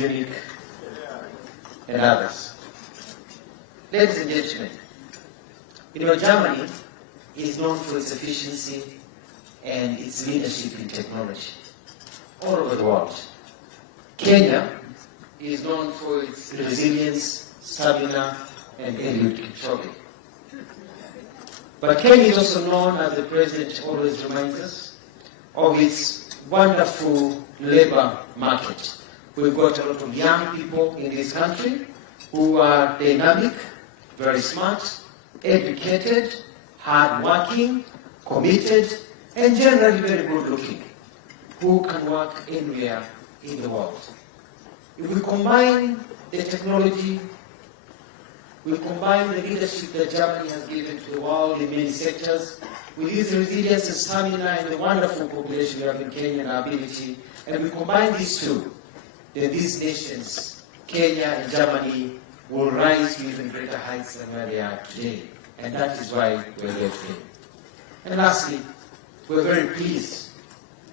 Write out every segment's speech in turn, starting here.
Munich, and others. Ladies and gentlemen, Germany is known for its efficiency and its leadership in technology all over the world. Kenya is known for its resilience, stamina, and Eliud Kipchoge. But Kenya is also known, as the President always reminds us, of its wonderful labor market. We've got a lot of young people in this country who are dynamic, very smart, educated, hardworking, committed, and generally very good looking, who can work anywhere in the world. If we combine the technology, we combine the leadership that Germany has given to the world in many sectors, with its resilience and stamina and the wonderful population we have in Kenya and our ability, and we combine these two, then these nations, Kenya and Germany, will rise to even greater heights than where they are today. And that is why we're here today. And lastly, we're very pleased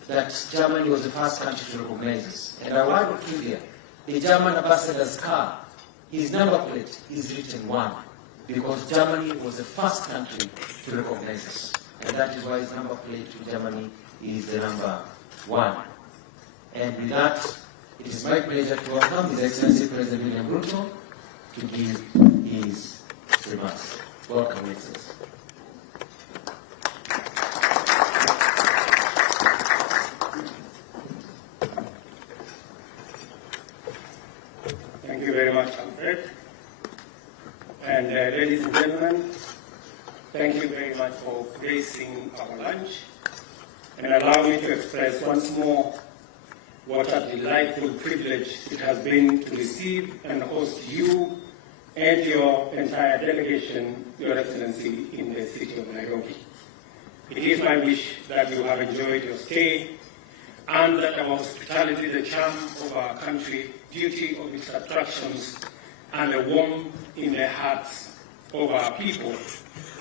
that Germany was the first country to recognize us. And our word of trivia, the German ambassador's car, his number plate is written 1, because Germany was the first country to recognize us. And that is why his number plate to Germany is the number 1. And with that, it is my pleasure to welcome His Excellency President William Ruto to give his remarks. Welcome, Excellency. Thank you very much, Alfred. And ladies and gentlemen, thank you very much for gracing our lunch. And allow me to express once more what a delightful privilege it has been to receive and host you and your entire delegation, Your Excellency, in the city of Nairobi. It is my wish that you have enjoyed your stay and that our hospitality, the charm of our country, beauty of its attractions, and the warmth in the hearts of our people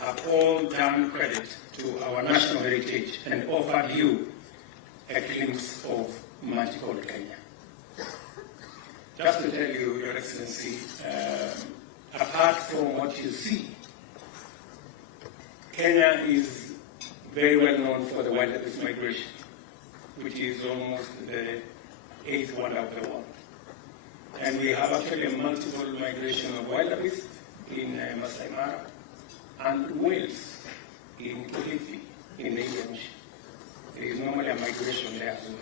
have all done credit to our national heritage and offered you a glimpse of magical Kenya. Just to tell you, Your Excellency, apart from what you see, Kenya is very well known for the wildlife migration, which is almost the 8th wonder of the world. And we have actually a multiple migration of wildebeest in Masai Mara and whales in Kilifi in the Indian Ocean. There is normally a migration there as well.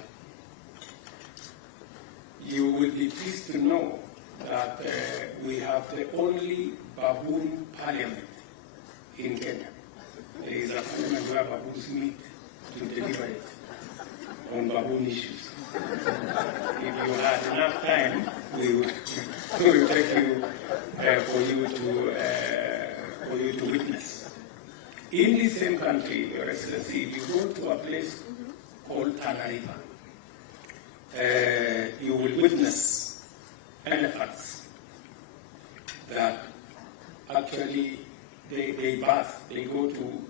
You will be pleased to know that we have the only baboon parliament in Kenya. There is a parliament where baboons meet to deliberate on baboon issues. If you had enough time, we will take you for you to witness. In the same country, Your Excellency, if you go to a place called Tana River, you will witness elephants that actually they bath, they go to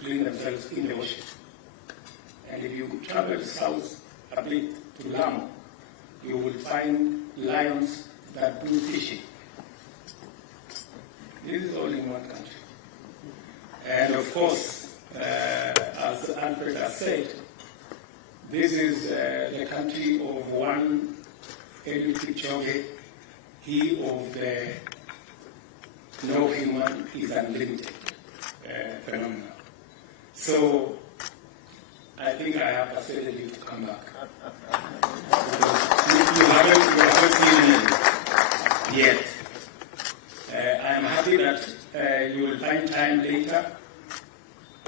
clean themselves in the ocean. And if you travel south a bit to Lamu, you will find lions that do fishing. This is all in one country. And of course, as Alfred has said, this is the country of one Eliud Kipchoge, he of the no human is unlimited phenomenon. So I think I have persuaded you to come back. you haven't seen me yet. I am happy that you will find time later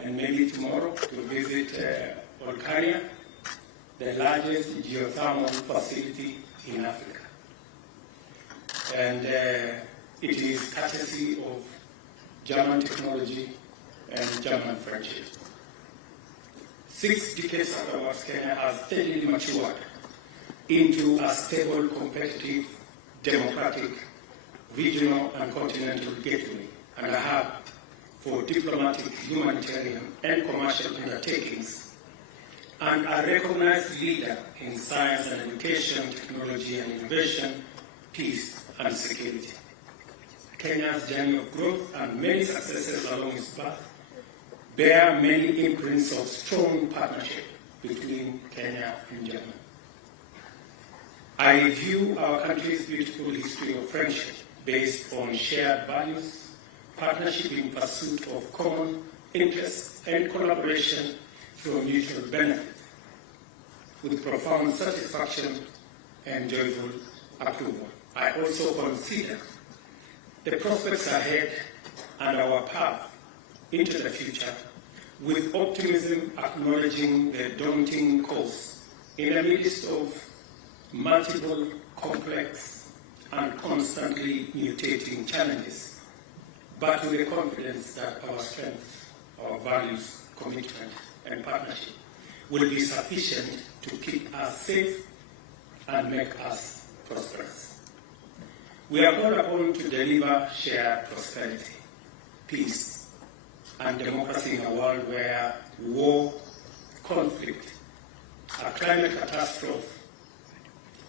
and maybe tomorrow to visit Olkaria, the largest geothermal facility in Africa. And it is courtesy of German technology and German friendship. 6 decades afterwards, Kenya has steadily matured into a stable, competitive, democratic, regional and continental gateway and a hub for diplomatic, humanitarian and commercial undertakings and a recognized leader in science and education, technology and innovation, peace and security. Kenya's journey of growth and many successes along its path bear many imprints of strong partnership between Kenya and Germany. I view our country's beautiful history of friendship based on shared values, partnership in pursuit of common interests, and collaboration for mutual benefit, with profound satisfaction and joyful approval. I also consider the prospects ahead and our path into the future with optimism, acknowledging the daunting course in the midst of multiple, complex, and constantly mutating challenges, but with the confidence that our strength, our values, commitment, and partnership will be sufficient to keep us safe and make us prosperous. We are called upon to deliver shared prosperity, peace, and democracy in a world where war, conflict, a climate catastrophe,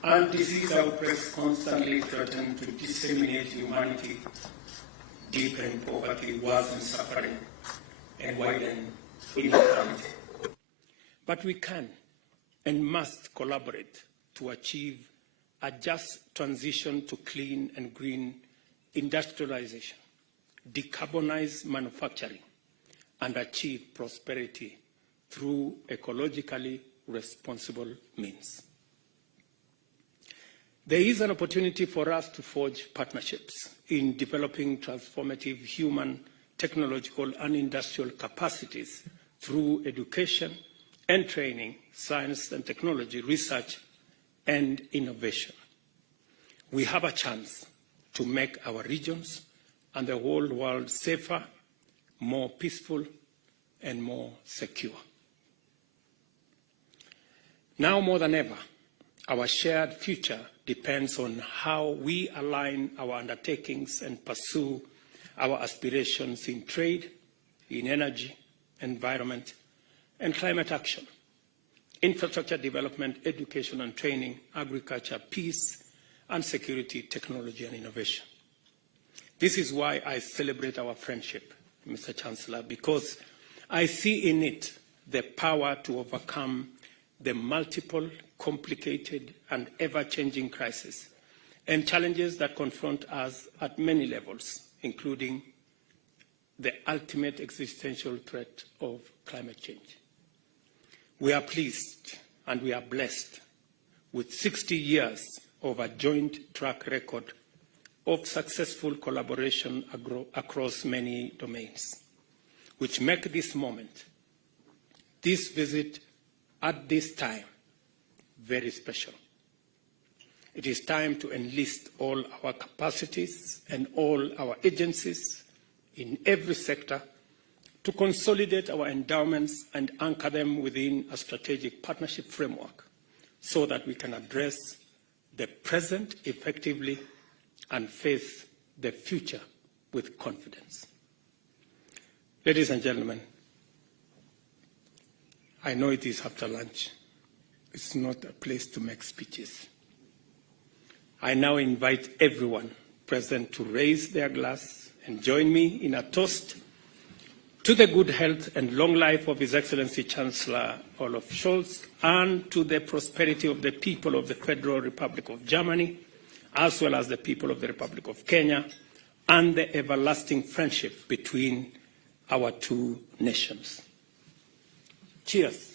and disease outbreaks constantly threaten to disseminate humanity, deepen poverty, worsen suffering, and widen inequality. But we can and must collaborate to achieve a just transition to clean and green industrialization, decarbonize manufacturing, and achieve prosperity through ecologically responsible means. There is an opportunity for us to forge partnerships in developing transformative human, technological, and industrial capacities through education and training, science and technology, research, and innovation. We have a chance to make our regions and the whole world safer, more peaceful, and more secure. Now more than ever, our shared future depends on how we align our undertakings and pursue our aspirations in trade, in energy, environment, and climate action, infrastructure development, education and training, agriculture, peace and security, technology and innovation. This is why I celebrate our friendship, Mr. Chancellor, because I see in it the power to overcome the multiple, complicated, and ever-changing crises and challenges that confront us at many levels, including the ultimate existential threat of climate change. We are pleased and we are blessed with 60 years of a joint track record of successful collaboration across many domains, which make this moment, this visit at this time, very special. It is time to enlist all our capacities and all our agencies in every sector to consolidate our endowments and anchor them within a strategic partnership framework so that we can address the present effectively and face the future with confidence. Ladies and gentlemen, I know it is after lunch. It's not a place to make speeches. I now invite everyone present to raise their glass and join me in a toast to the good health and long life of His Excellency Chancellor Olaf Scholz and to the prosperity of the people of the Federal Republic of Germany, as well as the people of the Republic of Kenya, and the everlasting friendship between our two nations. Cheers.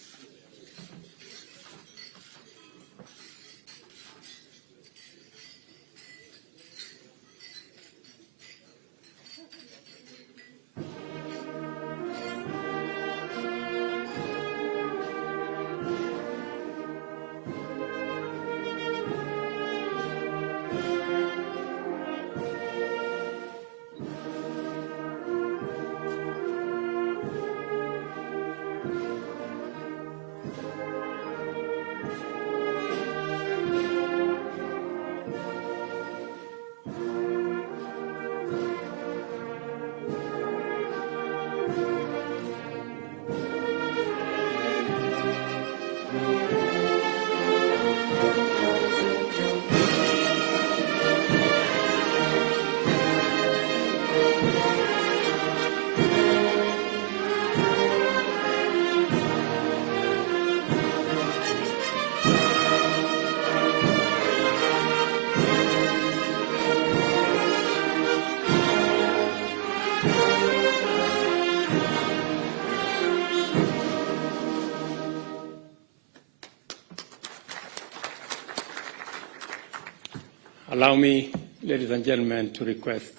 Allow me, ladies and gentlemen, to request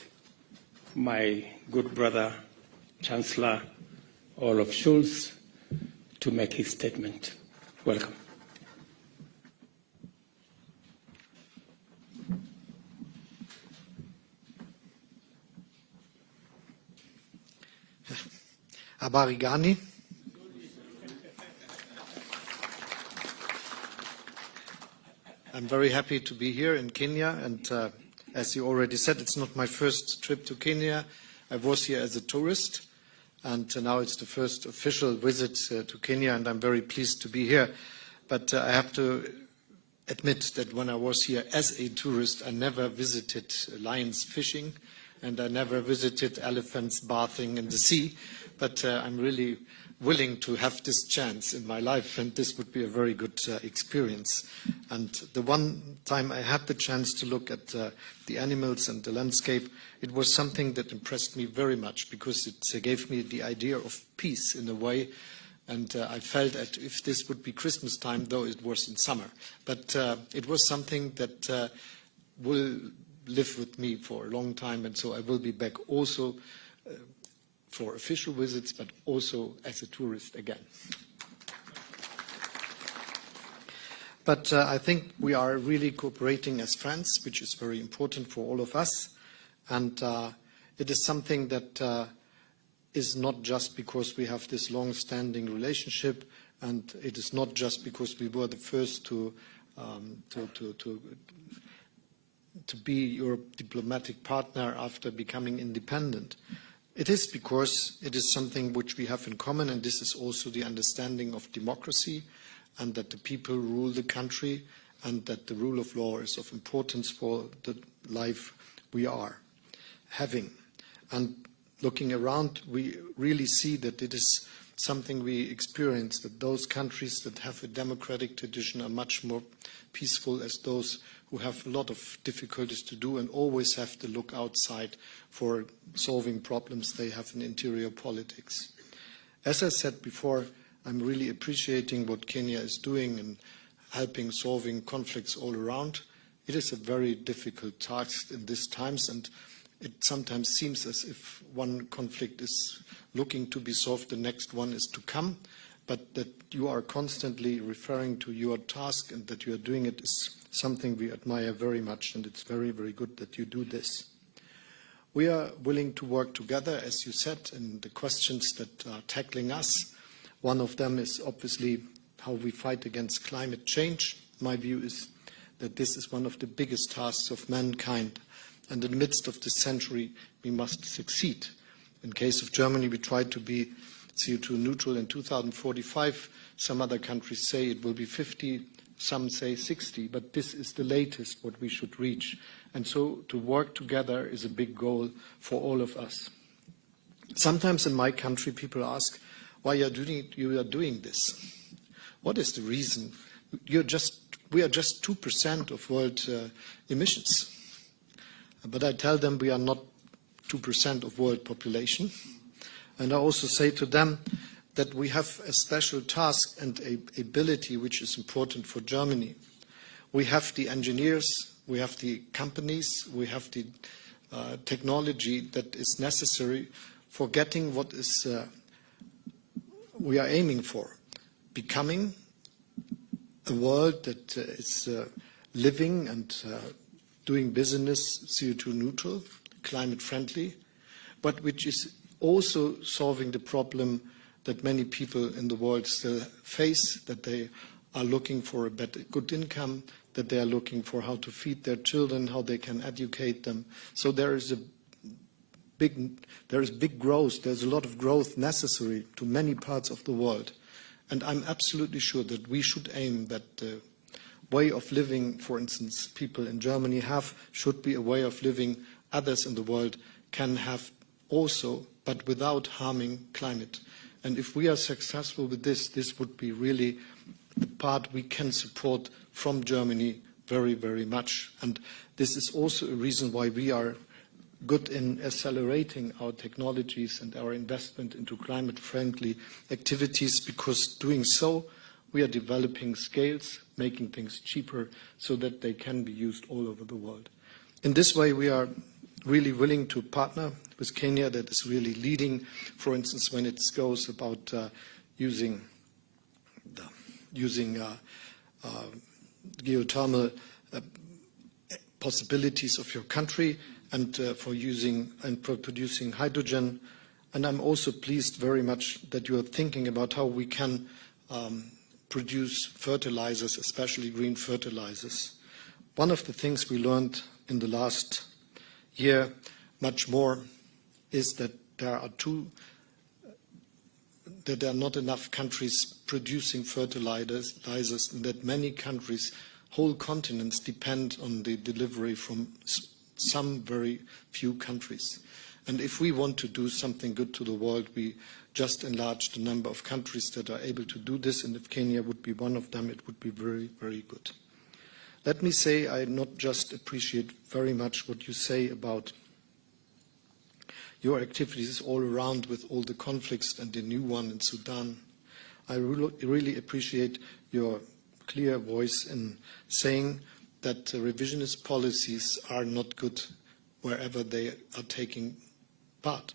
my good brother, Chancellor Olaf Scholz, to make his statement. Welcome. Habari gani? I'm very happy to be here in Kenya, and as you already said, it's not my first trip to Kenya. I was here as a tourist, and now it's the first official visit to Kenya, and I'm very pleased to be here. But I have to admit that when I was here as a tourist, I never visited lions fishing, and I never visited elephants bathing in the sea. But I'm really willing to have this chance in my life, and this would be a very good experience. And the one time I had the chance to look at the animals and the landscape, it was something that impressed me very much, because it gave me the idea of peace in a way. And I felt that if this would be Christmas time, though it was in summer, but it was something that will live with me for a long time, and so I will be back also for official visits, but also as a tourist again. But I think we are really cooperating as friends, which is very important for all of us. And it is something that is not just because we have this long-standing relationship, and it is not just because we were the first to be your diplomatic partner after becoming independent. It is because it is something which we have in common, and this is also the understanding of democracy, and that the people rule the country, and that the rule of law is of importance for the life we are having. And looking around, we really see that it is something we experience, that those countries that have a democratic tradition are much more peaceful as those who have a lot of difficulties to do and always have to look outside for solving problems they have in interior politics. As I said before, I'm really appreciating what Kenya is doing in helping solving conflicts all around. It is a very difficult task in these times, and it sometimes seems as if one conflict is looking to be solved, the next one is to come, but that you are constantly referring to your task and that you are doing it is something we admire very much, and it's very, very good that you do this. We are willing to work together, as you said, in the questions that are tackling us. One of them is obviously how we fight against climate change. My view is that this is one of the biggest tasks of mankind, and in the midst of this century, we must succeed. In case of Germany, we tried to be CO2 neutral in 2045. Some other countries say it will be 50, some say 60, but this is the latest what we should reach. And so to work together is a big goal for all of us. Sometimes in my country, people ask, why you are doing this? What is the reason? We are just 2% of world emissions. But I tell them we are not 2% of world population. And I also say to them that we have a special task and an ability which is important for Germany. We have the engineers, we have the companies, we have the technology that is necessary for getting what is we are aiming for, becoming a world that is living and doing business CO2 neutral, climate friendly, but which is also solving the problem that many people in the world still face, that they are looking for a better, good income, that they are looking for how to feed their children, how they can educate them. So there is big growth. There's a lot of growth necessary to many parts of the world. And I'm absolutely sure that we should aim that the way of living, for instance, people in Germany have, should be a way of living others in the world can have also, but without harming climate. And if we are successful with this, this would be really the part we can support from Germany very, very much. And this is also a reason why we are good in accelerating our technologies and our investment into climate-friendly activities, because doing so, we are developing scales, making things cheaper so that they can be used all over the world. In this way, we are really willing to partner with Kenya that is really leading, for instance, when it goes about using geothermal possibilities of your country and for using and producing hydrogen. And I'm also pleased very much that you are thinking about how we can produce fertilizers, especially green fertilizers. One of the things we learned in the last year much more is that there are not enough countries producing fertilizers, and that many countries, whole continents, depend on the delivery from some very few countries. And if we want to do something good to the world, we just enlarge the number of countries that are able to do this, and if Kenya would be one of them, it would be very, very good. Let me say I not just appreciate very much what you say about your activities all around with all the conflicts and the new one in Sudan. I really appreciate your clear voice in saying that revisionist policies are not good wherever they are taking part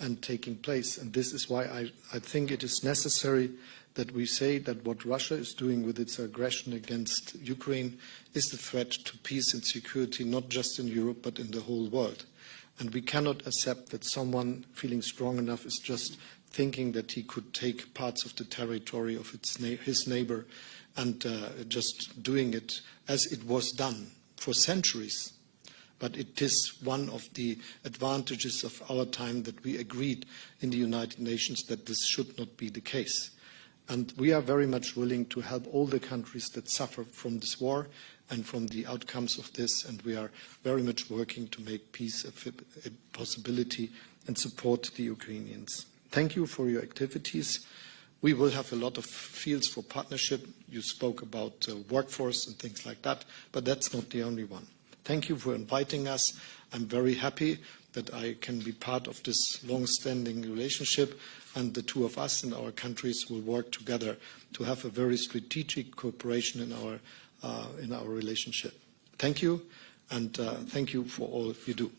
and taking place. And this is why I think it is necessary that we say that what Russia is doing with its aggression against Ukraine is a threat to peace and security, not just in Europe, but in the whole world. And we cannot accept that someone feeling strong enough is just thinking that he could take parts of the territory of his neighbor and just doing it as it was done for centuries. But it is one of the advantages of our time that we agreed in the United Nations that this should not be the case. And we are very much willing to help all the countries that suffer from this war and from the outcomes of this, and we are very much working to make peace a possibility and support the Ukrainians. Thank you for your activities. We will have a lot of fields for partnership. You spoke about workforce and things like that, but that's not the only one. Thank you for inviting us. I'm very happy that I can be part of this long-standing relationship, and the two of us and our countries will work together to have a very strategic cooperation in our relationship. Thank you, and thank you for all you do.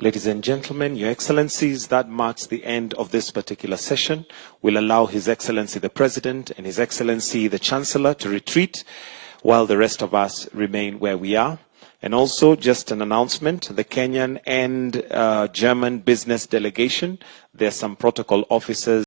Ladies and gentlemen, Your Excellencies, that marks the end of this particular session. We'll allow His Excellency the President and His Excellency the Chancellor to retreat while the rest of us remain where we are. And also, just an announcement, the Kenyan and German business delegation, there are some protocol officers